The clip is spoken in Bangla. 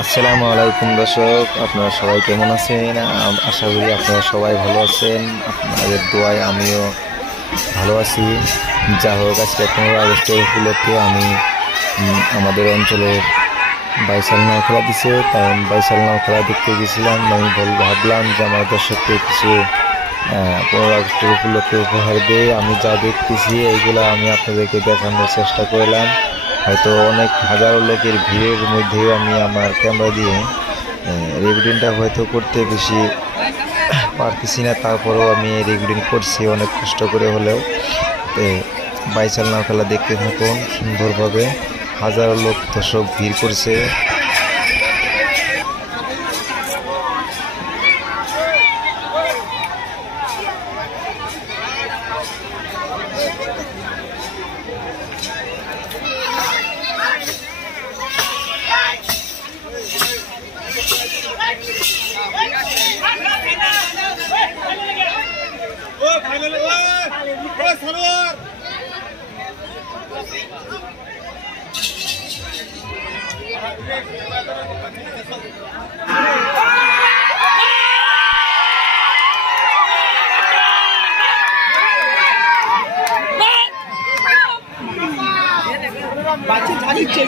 আসসালামু আলাইকুম দর্শক, আপনারা সবাই কেমন আছেন? আশা করি আপনারা সবাই ভালো আছেন। আপনাদের দোয়ায় আমিও ভালো আছি। যা হোক, আজকে 15 আগস্টের উপলক্ষে আমি আমাদের অঞ্চলের বাইসাল নাও খেলা দিছে, তাই আমি বাইসাল নাও খেলা দেখতে গেছিলাম। আমি ভাবলাম যে আমার দর্শককে কিছু 15 আগস্টের উপলক্ষে উপহার দিয়ে আমি যা দেখতেছি এইগুলা আমি আপনাদেরকে দেখানোর চেষ্টা করলাম। হয়তো অনেক হাজারো লোকের ভিড়ের মধ্যেও আমি আমার ক্যামেরা দিয়ে রেকর্ডিংটা হয়তো করতে বেশি পারতেছি না, তারপরেও আমি রেকর্ডিং করছি অনেক কষ্ট করে হলেও। বাইসাল নাও খেলা দেখতে থাকুন সুন্দরভাবে। হাজারো লোক দর্শক ভিড় করছে। বাচ্চা জানিচ্ছে